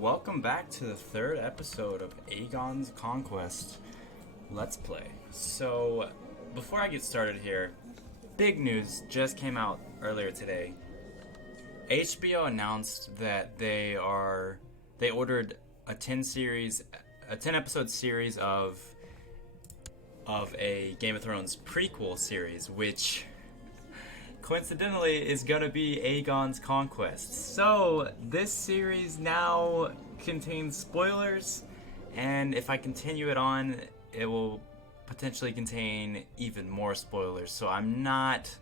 Welcome back to the third episode of Aegons Conquest Let's Play. So, before I get started here, big news just came out earlier today. HBO announced that they ordered a 10 episode series of a Game of Thrones prequel series, which coincidentally is gonna be Aegon's Conquest. So this series now contains spoilers, and if I continue it on, it will potentially contain even more spoilers. So I'm not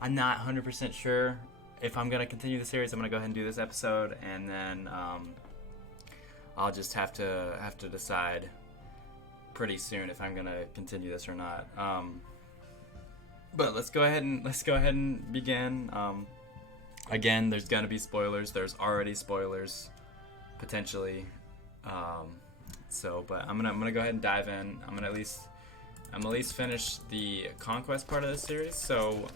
100% sure if I'm gonna continue the series. I'm gonna go ahead and do this episode, and then I'll just have to decide pretty soon if I'm gonna continue this or not. But let's go ahead and begin. Again, there's gonna be spoilers. There's already spoilers, potentially. But I'm gonna go ahead and dive in. I'm at least finish the conquest part of this series. So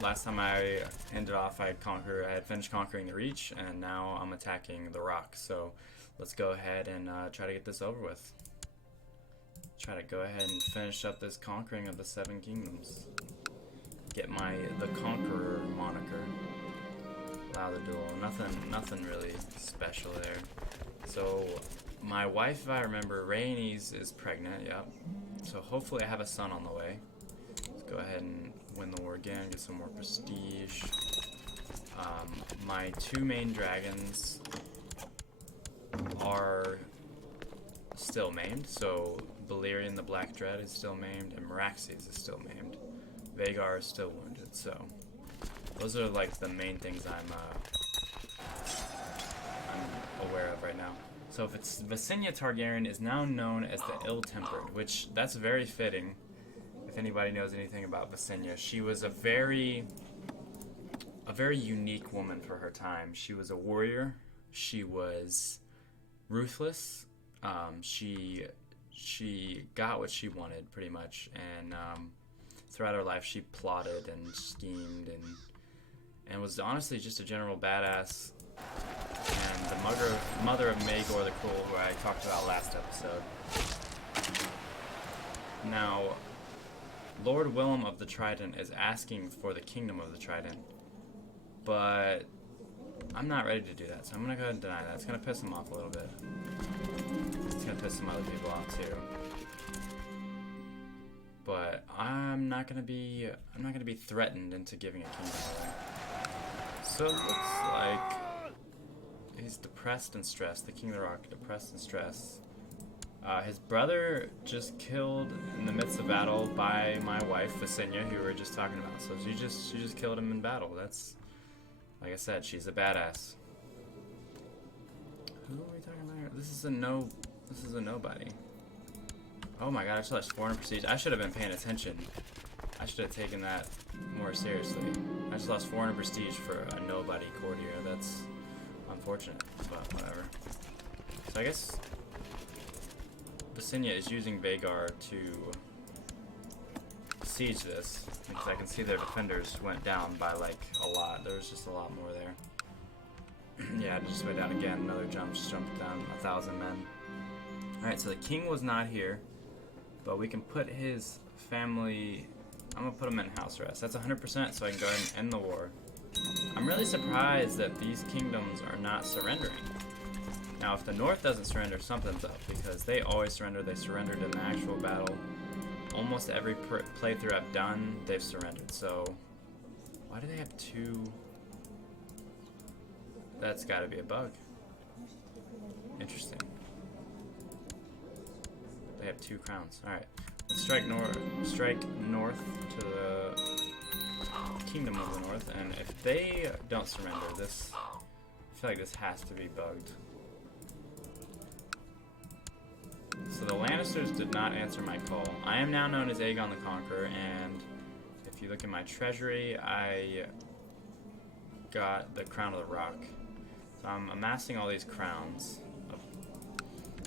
last time I ended off, I had finished conquering the Reach, and now I'm attacking the Rock. So let's go ahead and try to get this over with. Try to go ahead and finish up this conquering of the Seven Kingdoms. Get the Conqueror moniker. Allow the duel. Nothing really special there. So my wife, if I remember, Rhaenys is pregnant. Yep. So hopefully I have a son on the way. Let's go ahead and win the war again. Get some more prestige. My two main dragons are still maimed, so Balerion the Black Dread is still maimed, and Meraxes is still maimed. Vhagar is still wounded, so those are like the main things I'm aware of right now. So if it's Visenya Targaryen is now known as the Ill-Tempered, which that's very fitting. If anybody knows anything about Visenya, she was a very unique woman for her time. She was a warrior. She was ruthless. She got what she wanted pretty much, and throughout her life she plotted and schemed and was honestly just a general badass, and the mother of Maegor the Cruel, who I talked about last episode. Now, Lord Willem of the Trident is asking for the Kingdom of the Trident, but I'm not ready to do that, so I'm gonna go ahead and deny that. It's gonna piss him off a little bit. It's gonna piss some other people off too. But I'm not gonna be threatened into giving a kingdom away. So it looks like he's depressed and stressed. The King of the Rock, depressed and stressed. His brother just killed in the midst of battle by my wife Visenya, who we were just talking about. So she just killed him in battle. That's, like I said, she's a badass. Who are we talking about here? This is a nobody. Oh my god, I still lost 400 prestige. I should have been paying attention. I should have taken that more seriously. I just lost 400 prestige for a nobody courtier. That's unfortunate, but whatever. So I guess Visenya is using Vhagar to siege this, because I can see their defenders went down by like a lot. There was just a lot more there. Yeah, I just went down again. Another jump, just jumped down 1,000 men. Alright, so the king was not here, but we can put his family. I'm gonna put him in house arrest. That's 100%, so I can go ahead and end the war. I'm really surprised that these kingdoms are not surrendering. Now, if the North doesn't surrender, something's up, because they always surrender. They surrendered in the actual battle. Almost every playthrough I've done, they've surrendered. So, why do they have two? That's got to be a bug. Interesting. They have two crowns. All right, let's strike north to the Kingdom of the North, and if they don't surrender, I feel like this has to be bugged. So the Lannisters did not answer my call. I am now known as Aegon the Conqueror, and if you look at my treasury, I got the Crown of the Rock. So I'm amassing all these crowns of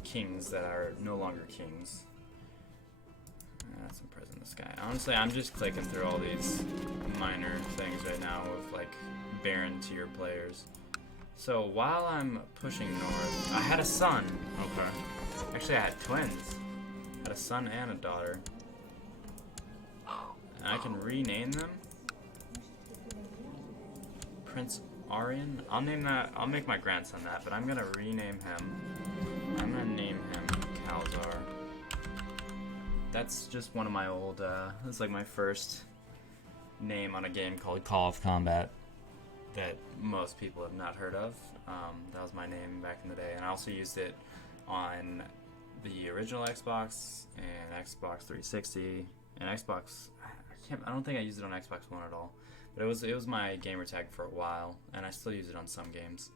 kings that are no longer kings. That's some present in the sky. Honestly, I'm just clicking through all these minor things right now with like Baron tier players. So while I'm pushing north, I had a son. Okay. Actually, I had twins. I had a son and a daughter. And I can rename them. Prince Aryan. I'll name that. I'll make my grandson that, but I'm gonna rename him. I'm gonna name him Calzar. That's just one of my old. It's like my first name on a game called Call of Combat that most people have not heard of. That was my name back in the day, and I also used it on the original Xbox and Xbox 360 and Xbox. I don't think I used it on Xbox One at all, but it was my gamer tag for a while, and I still use it on some games.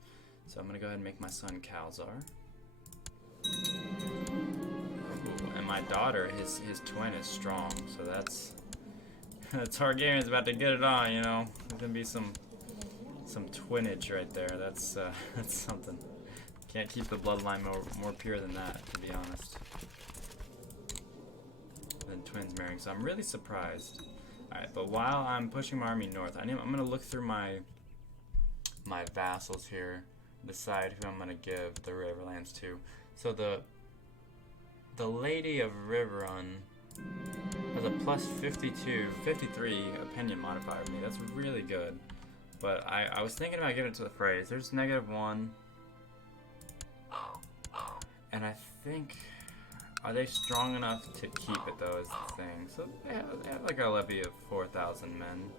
So I'm gonna go ahead and make my son Calzar. Ooh, and my daughter, his twin is strong, so that's Targaryen's about to get it on, you know. There's gonna be some twinage right there. That's something. Can't keep the bloodline more pure than that, to be honest. Than twins marrying, so I'm really surprised. Alright, but while I'm pushing my army north, I'm gonna look through my vassals here, decide who I'm gonna give the Riverlands to. So the Lady of Riverrun has a plus 53 opinion modifier to me. That's really good. But I was thinking about giving it to the phrase. There's -1. And I think, are they strong enough to keep it though is the thing. So they have like a levy of 4,000 men.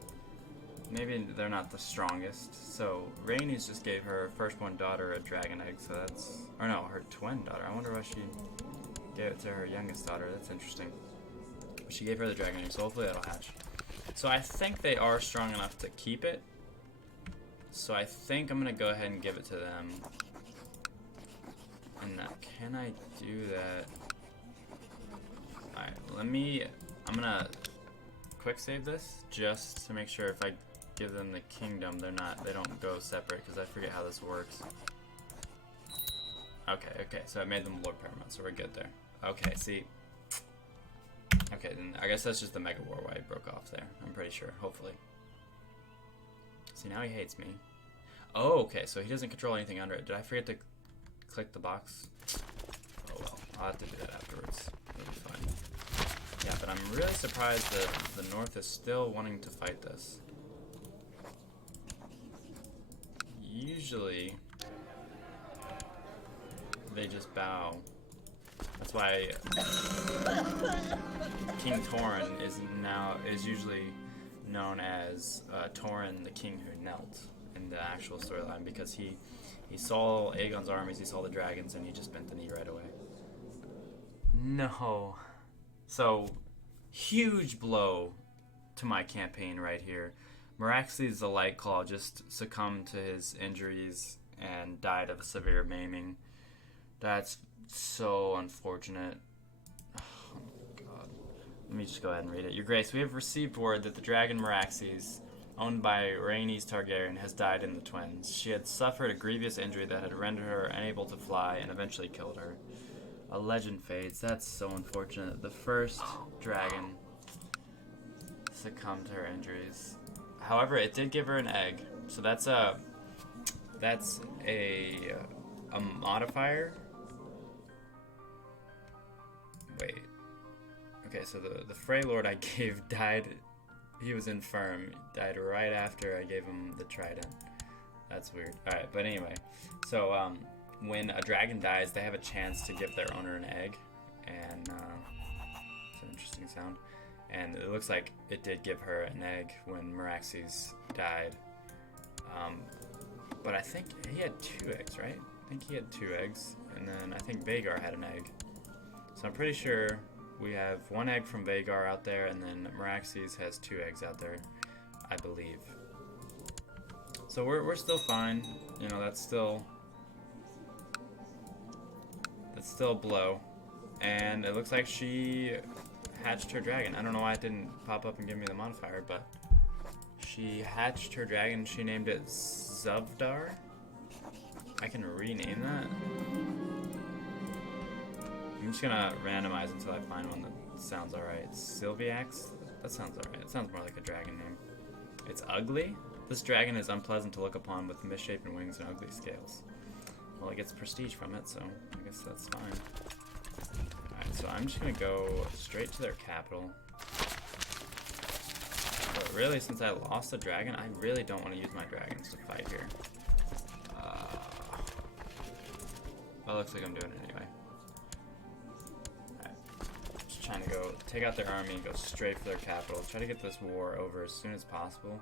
Maybe they're not the strongest. So Rhaenys just gave her firstborn daughter a dragon egg, so that's, or no, her twin daughter. I wonder why she gave it to her youngest daughter. That's interesting. But she gave her the dragon egg, so hopefully that'll hatch. So I think they are strong enough to keep it. So I think I'm gonna go ahead and give it to them. And can I do that? Alright, I'm gonna quick save this just to make sure if I give them the kingdom, they don't go separate, because I forget how this works. Okay, so I made them Lord Paramount, so we're good there. Okay, see. Okay, then I guess that's just the Mega War why he broke off there. I'm pretty sure, hopefully. See, now he hates me. Oh, okay, so he doesn't control anything under it. Did I forget to click the box? Oh well, I'll have to do that afterwards. It'll be fine. Yeah, but I'm really surprised that the North is still wanting to fight this. Usually, they just bow. That's why King Torrhen is usually known as Torrhen, the king who knelt in the actual storyline, because he saw Aegon's armies, he saw the dragons, and he just bent the knee right away. No. So, huge blow to my campaign right here. Meraxes the Lightclaw just succumbed to his injuries and died of a severe maiming. That's so unfortunate. Oh my god. Let me just go ahead and read it. Your Grace, we have received word that the dragon Meraxes, owned by Rhaenys Targaryen, has died in the twins. She had suffered a grievous injury that had rendered her unable to fly and eventually killed her. A legend fades. That's so unfortunate. The first dragon succumbed to her injuries. However, it did give her an egg. So that's a modifier. Wait. Okay, so the Frey Lord I gave died. He was infirm. Died right after I gave him the trident. That's weird. Alright, but anyway. So, when a dragon dies, they have a chance to give their owner an egg. And, it's an interesting sound. And it looks like it did give her an egg when Meraxes died. But I think he had 2 eggs, right? I think he had 2 eggs. And then I think Vhagar had an egg. So I'm pretty sure we have 1 egg from Vhagar out there, and then Meraxes has 2 eggs out there, I believe. So we're still fine. You know, that's still a blow. And it looks like she hatched her dragon. I don't know why it didn't pop up and give me the modifier, but she hatched her dragon. She named it Zuvdar. I can rename that. I'm just gonna randomize until I find one that sounds alright. Sylviax? That sounds alright. It sounds more like a dragon name. It's ugly, This dragon is unpleasant to look upon with misshapen wings and ugly scales. Well, it gets prestige from it, so I guess that's fine. Alright, so I'm just gonna go straight to their capital. But really, since I lost the dragon, I really don't want to use my dragons to fight here. Well, it looks like I'm doing it anyway. Alright. Just trying to go take out their army and go straight for their capital. Try to get this war over as soon as possible,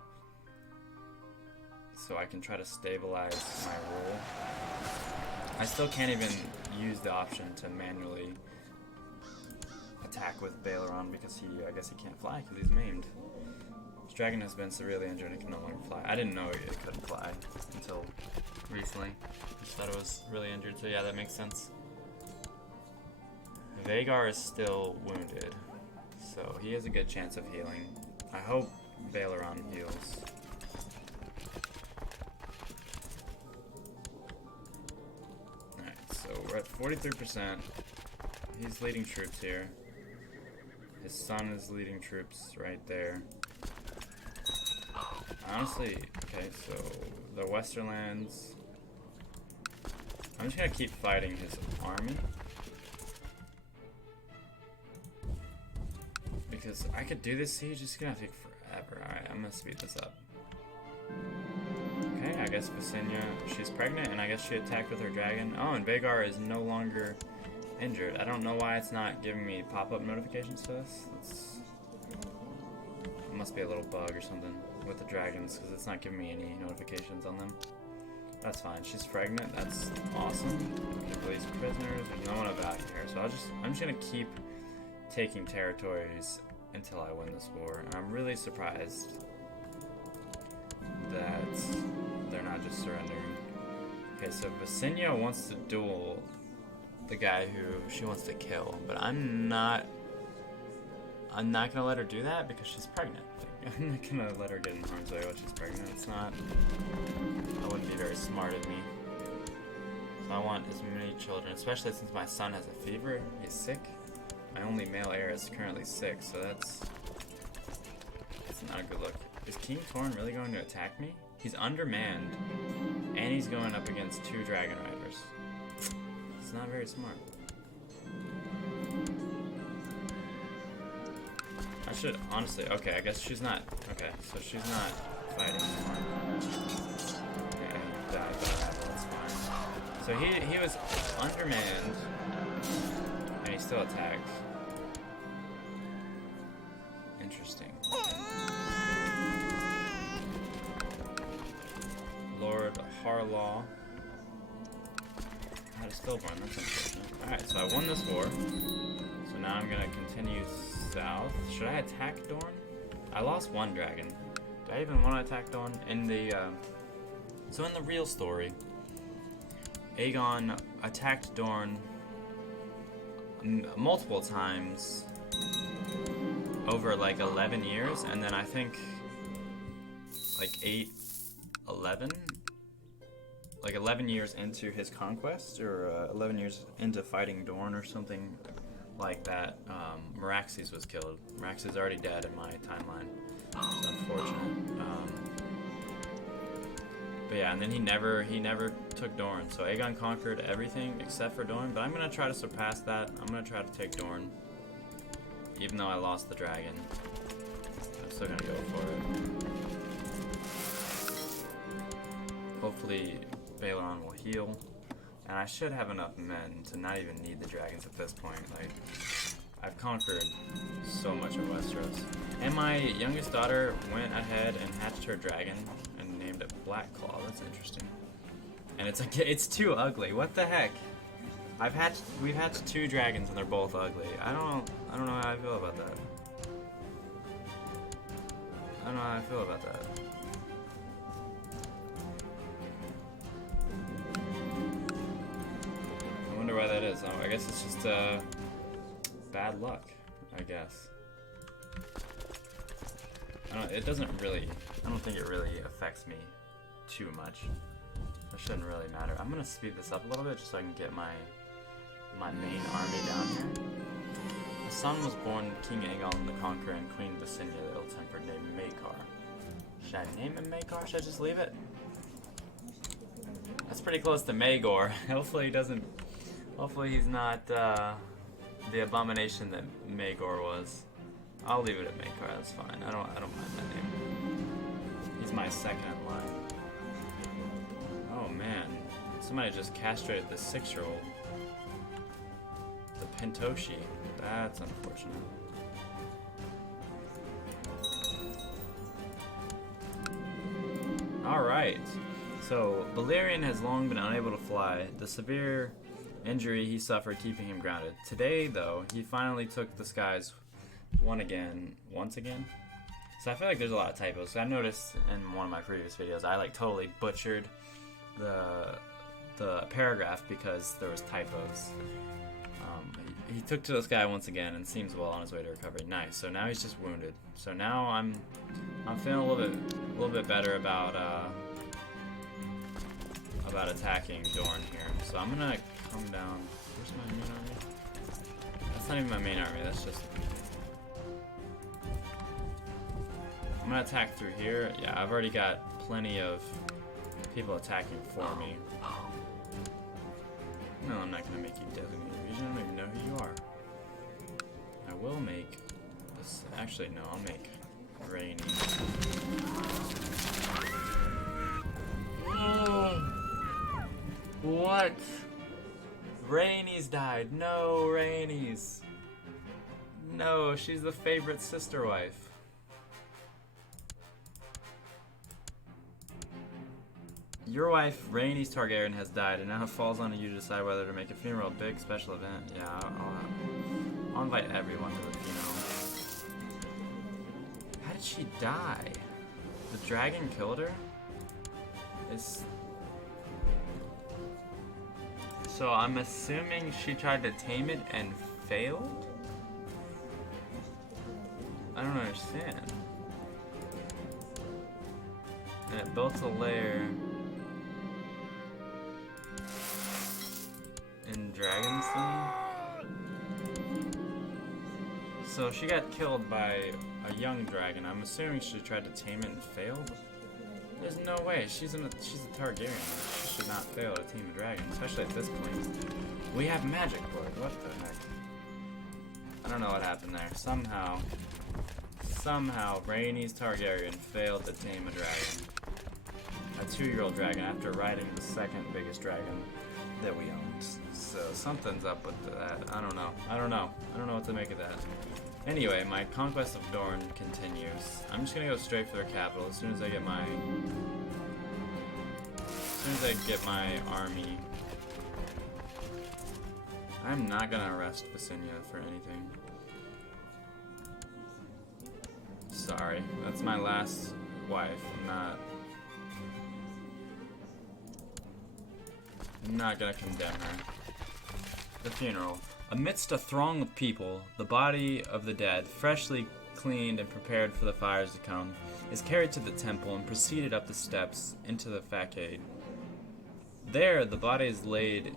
so I can try to stabilize my rule. I still can't even use the option to manually attack with Baleron because I guess he can't fly because he's maimed. This dragon has been severely injured and can no longer fly. I didn't know it couldn't fly until recently. Just thought it was really injured, so yeah, that makes sense. Vhagar is still wounded, so he has a good chance of healing. I hope Baleron heals. So we're at 43%. He's leading troops here. His son is leading troops right there. Honestly, okay, so the Westerlands. I'm just gonna keep fighting his army, because I could do this siege, it's gonna take forever. Alright, I'm gonna speed this up. Okay, I guess Visenya, she's pregnant, and I guess she attacked with her dragon. Oh, and Vhagar is no longer injured. I don't know why it's not giving me pop-up notifications to this. It must be a little bug or something with the dragons, because it's not giving me any notifications on them. That's fine. She's pregnant. That's awesome. Release prisoners. There's no one about here, so I'm just gonna keep taking territories until I win this war. And I'm really surprised that they're not just surrendering. Okay, so Visenya wants to duel the guy who she wants to kill, but I'm not gonna let her do that because she's pregnant. I'm not gonna let her get in harm's way while she's pregnant. That wouldn't be very smart of me. So I want as many children, especially since my son has a fever. He's sick. My only male heir is currently sick, so that's not a good look. Is King Torn really going to attack me? He's undermanned, and he's going up against 2 dragon riders. It's not very smart. I should, honestly, okay, I guess she's not, okay, so she's not fighting anymore. Yeah, that's fine. So he was undermanned, and he still attacked. Interesting. Lord Harlaw had a stillborn, that's unfortunate. Alright, so I won this war. So now I'm gonna continue south. Should I attack Dorne? I lost 1 dragon. Do I even want to attack Dorne? So in the real story, Aegon attacked Dorne multiple times over like 11 years, and then I think like 11 years into his conquest, or 11 years into fighting Dorne or something like that, Meraxes was killed. Meraxes is already dead in my timeline. It's unfortunate. But yeah, and then he never took Dorne. So Aegon conquered everything except for Dorne, but I'm gonna try to surpass that. I'm gonna try to take Dorne. Even though I lost the dragon, I'm still gonna go for it. Hopefully Baleron will heal. And I should have enough men to not even need the dragons at this point. Like, I've conquered so much of Westeros. And my youngest daughter went ahead and hatched her dragon and named it Blackclaw. That's interesting. And it's like, it's too ugly. What the heck? We've hatched 2 dragons and they're both ugly. I don't know how I feel about that. I don't know how I feel about that. I wonder why that is. Oh, I guess it's just bad luck, I guess. I don't think it really affects me too much. It shouldn't really matter. I'm gonna speed this up a little bit just so I can get my main army down here. A son was born King Aegon the Conqueror and Queen Visenya the Ill-Tempered named Maekar. Should I name him Maekar? Should I just leave it? That's pretty close to Magor. Hopefully he doesn't. Hopefully he's not the abomination that Magor was. I'll leave it at Maekar. That's fine. I don't mind that name. He's my second in line. Oh man, somebody just castrated the 6-year-old. The Pentoshi. That's unfortunate. Alright, so Balerion has long been unable to fly, the severe injury he suffered keeping him grounded. Today, though, he finally took the skies once again. So I feel like there's a lot of typos. So I noticed in one of my previous videos, I like totally butchered the paragraph because there was typos. He took to the sky once again and seems well on his way to recovery. Nice. So now he's just wounded. So now I'm feeling a little bit better about attacking Dorn here. So I'm gonna come down. Where's my main army? That's not even my main army. That's just. I'm gonna attack through here. Yeah, I've already got plenty of people attacking for me. No, I'm not gonna make you designated region. I don't even know who you are. I will make this. Actually, no, I'll make Rainy. What? Rainy's died. No, Rainy's. No, she's the favorite sister wife. Your wife, Rhaenys Targaryen, has died, and now it falls on you to decide whether to make a funeral a big special event. Yeah, I'll invite everyone to the funeral. How did she die? The dragon killed her? So I'm assuming she tried to tame it and failed? I don't understand. And it built a lair in Dragonstone. So she got killed by a young dragon. I'm assuming she tried to tame it and failed. There's no way. She's a Targaryen. She should not fail to tame a dragon, especially at this point. We have magic board. What the heck? I don't know what happened there. Somehow, Rhaenys Targaryen failed to tame a dragon. A 2-year-old dragon after riding the second biggest dragon that we owned. So something's up with that. I don't know what to make of that. Anyway, my conquest of Dorne continues. I'm just gonna go straight for their capital as soon as I get my army. I'm not gonna arrest Visenya for anything. Sorry, that's my last wife. I'm not gonna condemn her. The funeral. Amidst a throng of people, the body of the dead, freshly cleaned and prepared for the fires to come, is carried to the temple and proceeded up the steps into the facade. There, the body is laid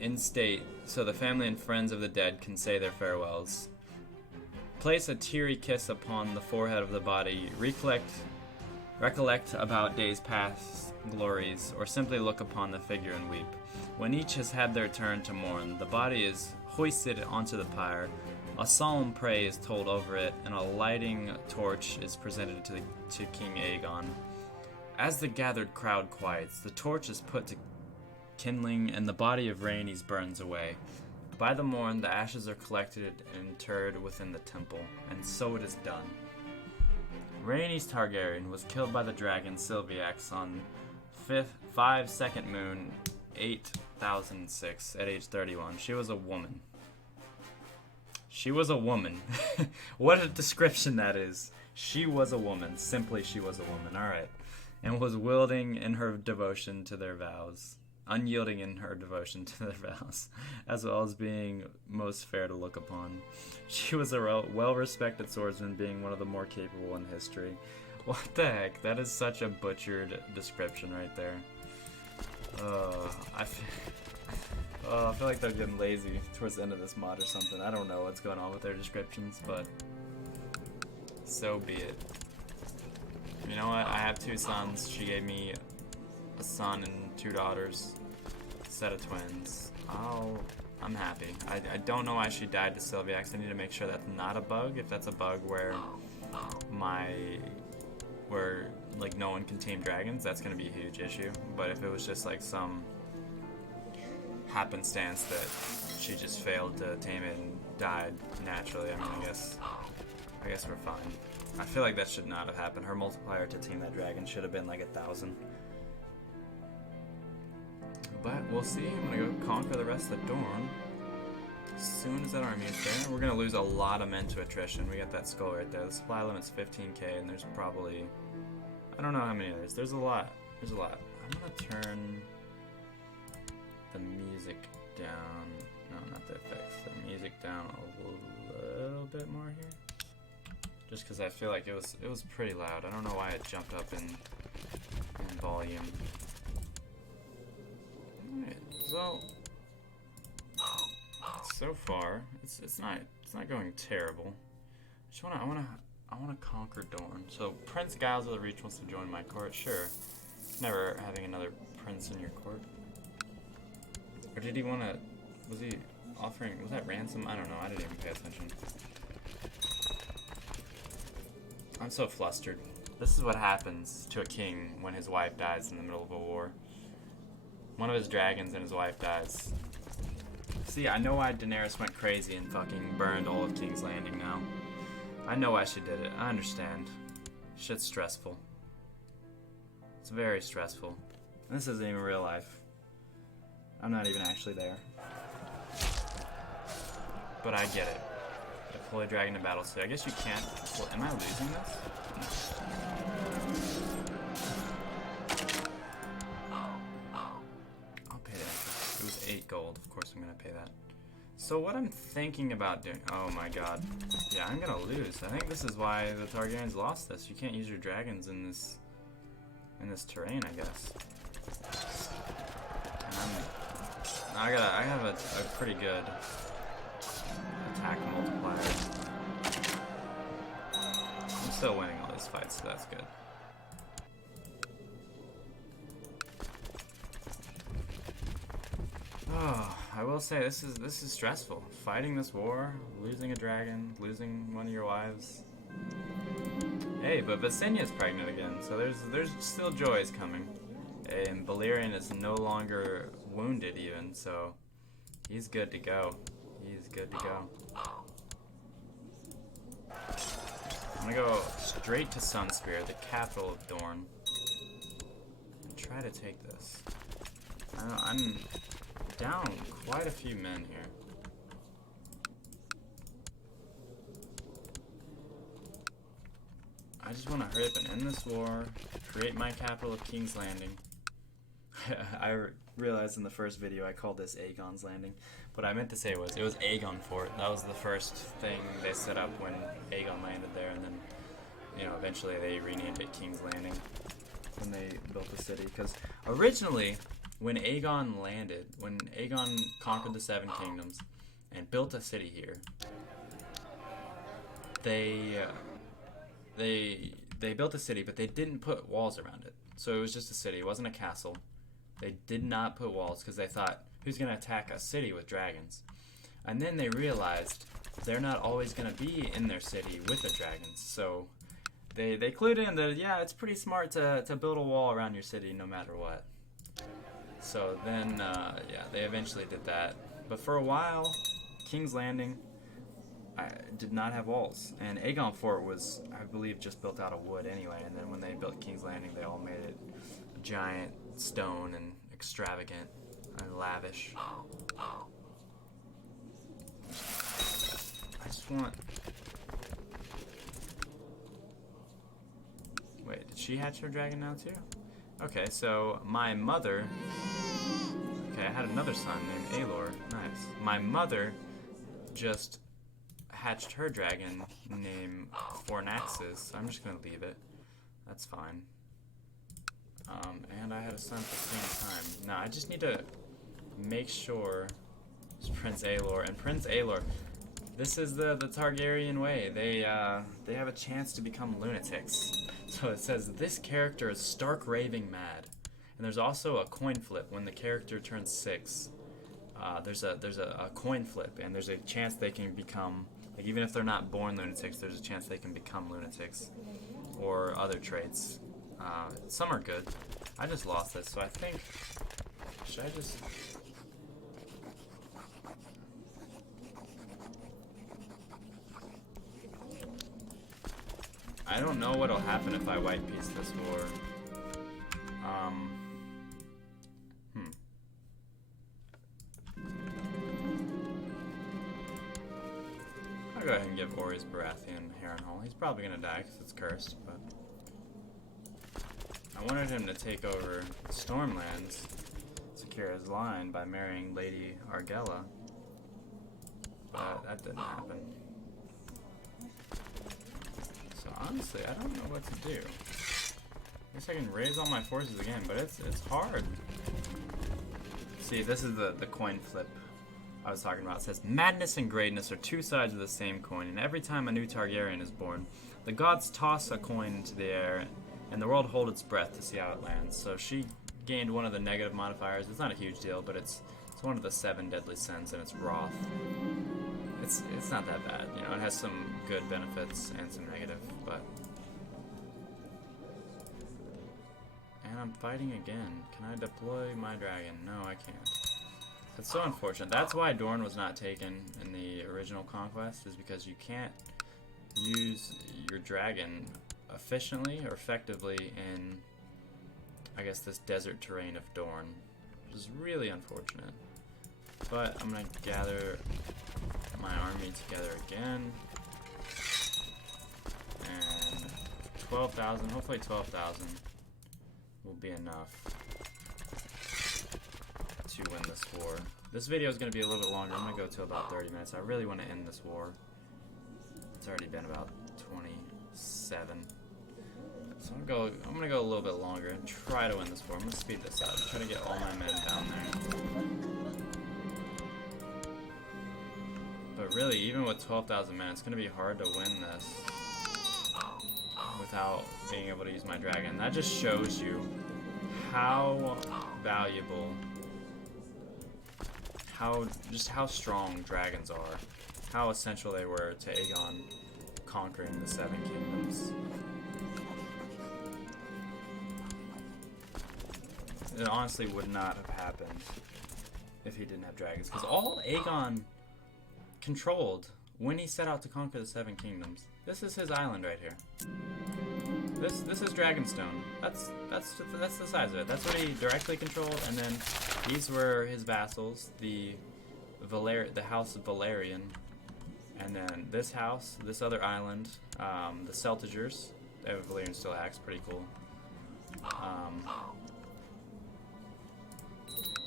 in state so the family and friends of the dead can say their farewells. Place a teary kiss upon the forehead of the body, recollect about days past glories, or simply look upon the figure and weep. When each has had their turn to mourn, the body is hoisted onto the pyre, a solemn prayer is told over it, and a lighting torch is presented to King Aegon. As the gathered crowd quiets, the torch is put to kindling, and the body of Rhaenys burns away. By the morn, the ashes are collected and interred within the temple, and so it is done. Rhaenys Targaryen was killed by the dragon Sylviax on 2nd moon, 8006, at age 31. She was a woman. She was a woman. What a description that is. She was a woman. Simply, she was a woman. Alright. And was unyielding in her devotion to their vows, as well as being most fair to look upon. She was a well-respected swordsman, being one of the more capable in history. What the heck? That is such a butchered description right there. I feel like they're getting lazy towards the end of this mod or something. I don't know what's going on with their descriptions, but so be it. You know what? I have 2 sons. She gave me a son and 2 daughters. Set of twins. I'm happy. I don't know why she died to Sylviax. I need to make sure that's not a bug. If that's a bug where like no one can tame dragons, that's gonna be a huge issue. But if it was just like some happenstance that she just failed to tame it and died naturally, I mean, I guess we're fine. I feel like that should not have happened. Her multiplier to tame that dragon should have been like 1,000. But we'll see. I'm gonna go conquer the rest of the Dorn. As soon as that army is there, we're gonna lose a lot of men to attrition. We got that skull right there. The supply limit's 15k, and there's probably, I don't know how many there is. There's a lot. I'm gonna turn the music down. No, not the effects. The music down a little bit more here. Just because I feel like it was pretty loud. I don't know why it jumped up in volume. Alright, so far it's not going terrible. I wanna conquer Dorne. So Prince Giles of the Reach wants to join my court. Sure. Never having another prince in your court. Or did he wanna? Was he offering? Was that ransom? I don't know. I didn't even pay attention. I'm so flustered. This is what happens to a king when his wife dies in the middle of a war. One of his dragons and his wife dies. See, I know why Daenerys went crazy and fucking burned all of King's Landing now. I know why she did it. I understand. Shit's stressful. It's very stressful. And this isn't even real life. I'm not even actually there. But I get it. Deploy dragon to battle. So I guess you can't. Well, am I losing this? I'll pay that. It was 8 gold. Of course I'm gonna pay that. So what I'm thinking about doing... Oh my god. Yeah, I'm gonna lose. I think this is why the Targaryens lost this. You can't use your dragons in this terrain, I guess. And I have a pretty good attack multiplier. I'm still winning all these fights, so that's good. Oh, I will say this is stressful. Fighting this war, losing a dragon, losing one of your wives. Hey, but Visenya's pregnant again, so there's still joys coming. And Balerion is no longer wounded even, so he's good to go. He's good to go. I'm gonna go straight to Sunspear, the capital of Dorne, and try to take this. I'm down quite a few men here. I just want to hurry up and end this war, create my capital of King's Landing. I realized in the first video I called this Aegon's Landing. What I meant to say was it was Aegon Fort. That was the first thing they set up when Aegon landed there, and then, you know, eventually they renamed it King's Landing when they built the city. Because originally, when Aegon landed, when Aegon conquered the 7 kingdoms and built a city here, they built a city, but they didn't put walls around it. So it was just a city. It wasn't a castle. They did not put walls because they thought, who's going to attack a city with dragons? And then they realized they're not always going to be in their city with the dragons. So they clued in that, yeah, it's pretty smart to build a wall around your city no matter what. So then, yeah, they eventually did that. But for a while, King's Landing did not have walls. And Aegon Fort was, I believe, just built out of wood anyway. And then when they built King's Landing, they all made it giant stone and extravagant and lavish. I just want... Wait, did she hatch her dragon now too? Okay, so my mother... Okay, I had another son named Aelor. Nice. My mother just hatched her dragon named Fornaxis. I'm just gonna leave it. That's fine. And I had a son at the same time. Now I just need to make sure it's Prince Aelor. And Prince Aelor, this is the Targaryen way. They have a chance to become lunatics. So it says, this character is stark raving mad. And there's also a coin flip. When the character turns 6, there's a coin flip, and there's a chance they can become, like, even if they're not born lunatics, there's a chance they can become lunatics or other traits. Some are good. I just lost this, so I think, should I just... I don't know what'll happen if I white piece this war. I'll go ahead and give Ori's Baratheon Harrenhal. He's probably gonna die because it's cursed, but I wanted him to take over Stormlands, secure his line by marrying Lady Argella, but that didn't happen. So honestly, I don't know what to do. I guess I can raise all my forces again, but it's hard. See, this is the coin flip I was talking about. It says, madness and greatness are two sides of the same coin, and every time a new Targaryen is born, the gods toss a coin into the air, and the world holds its breath to see how it lands. So she gained one of the negative modifiers. It's not a huge deal, but it's one of the 7 deadly sins, and it's Wrath. It's not that bad, you know. It has some good benefits and some negative, but. And I'm fighting again. Can I deploy my dragon? No, I can't. It's so unfortunate. That's why Dorne was not taken in the original Conquest, is because you can't use your dragon efficiently or effectively in, I guess, this desert terrain of Dorne, which is really unfortunate. But I'm gonna gather my army together again, and 12,000, hopefully 12,000 will be enough to win this war. This video is going to be a little bit longer. I'm going to go to about 30 minutes. I really want to end this war. It's already been about 27. So I'm going to go a little bit longer and try to win this war. I'm going to speed this up. Try to get all my men down there. But really, even with 12,000 men, it's going to be hard to win this without being able to use my dragon. That just shows you how valuable, how strong dragons are, how essential they were to Aegon conquering the 7 kingdoms. It honestly would not have happened if he didn't have dragons, because all Aegon controlled when he set out to conquer the 7 kingdoms. This is his island right here. This is Dragonstone. That's the size of it. That's what he directly controlled, and then these were his vassals, the House of Valerian, and then this house, this other island, the Celtigers. They have a Valyrian still axe, pretty cool.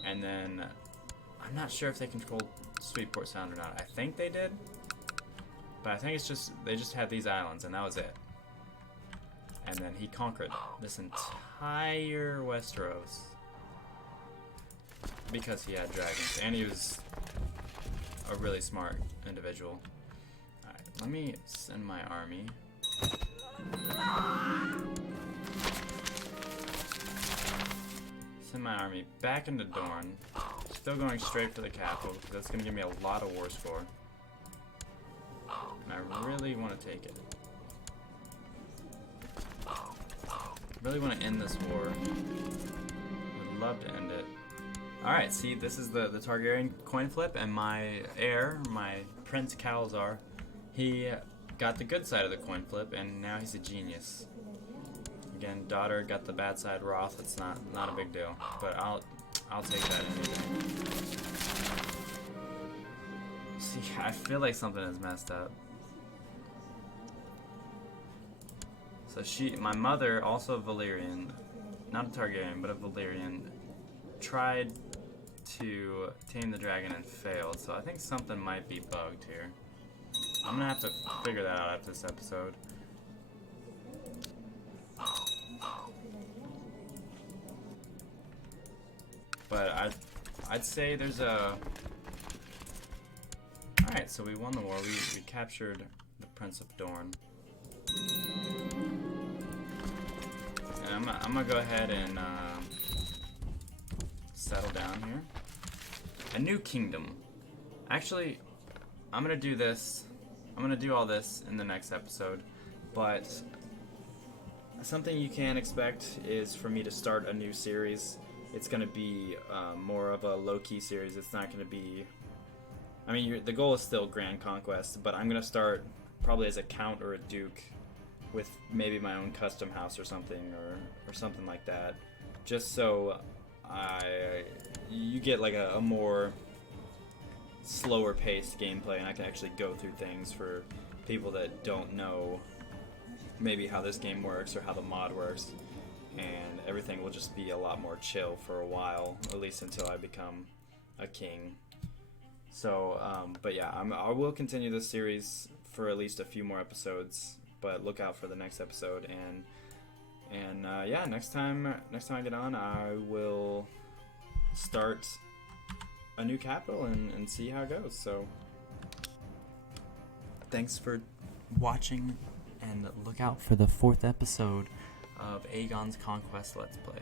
And then I'm not sure if they controlled Sweetport Sound or not. I think they did, but I think they just had these islands, and that was it. And then he conquered this entire Westeros because he had dragons, and he was a really smart individual. Alright, let me send my army. Send my army back into Dorne. Still going straight for the capital because that's going to give me a lot of war score. And I really want to take it. Really want to end this war. Would love to end it. Alright, see, this is the Targaryen coin flip, and my heir, my Prince Calzar, he got the good side of the coin flip, and now he's a genius. Again, daughter got the bad side, Roth. It's not a big deal, but I'll take that anything. See, I feel like something is messed up. So my mother, also a Valyrian, not a Targaryen, but a Valyrian, tried to tame the dragon and failed. So I think something might be bugged here. I'm gonna have to figure that out after this episode. But I'd say there's a... Alright, so we won the war. We captured the Prince of Dorne. I'm gonna go ahead and settle down here. A new kingdom. Actually, I'm gonna do this. I'm gonna do all this in the next episode, but something you can expect is for me to start a new series. It's gonna be more of a low-key series. It's not gonna be. I mean, the goal is still Grand Conquest, but I'm gonna start probably as a count or a duke, with maybe my own custom house or something, or something like that, just so you get like a more slower paced gameplay, and I can actually go through things for people that don't know maybe how this game works or how the mod works, and everything will just be a lot more chill for a while, at least until I become a king. So, but yeah, I will continue this series for at least a few more episodes, but look out for the next episode, and yeah, next time I get on, I will start a new capital and see how it goes. So thanks for watching, and look out for the 4th episode of Aegon's Conquest Let's Play.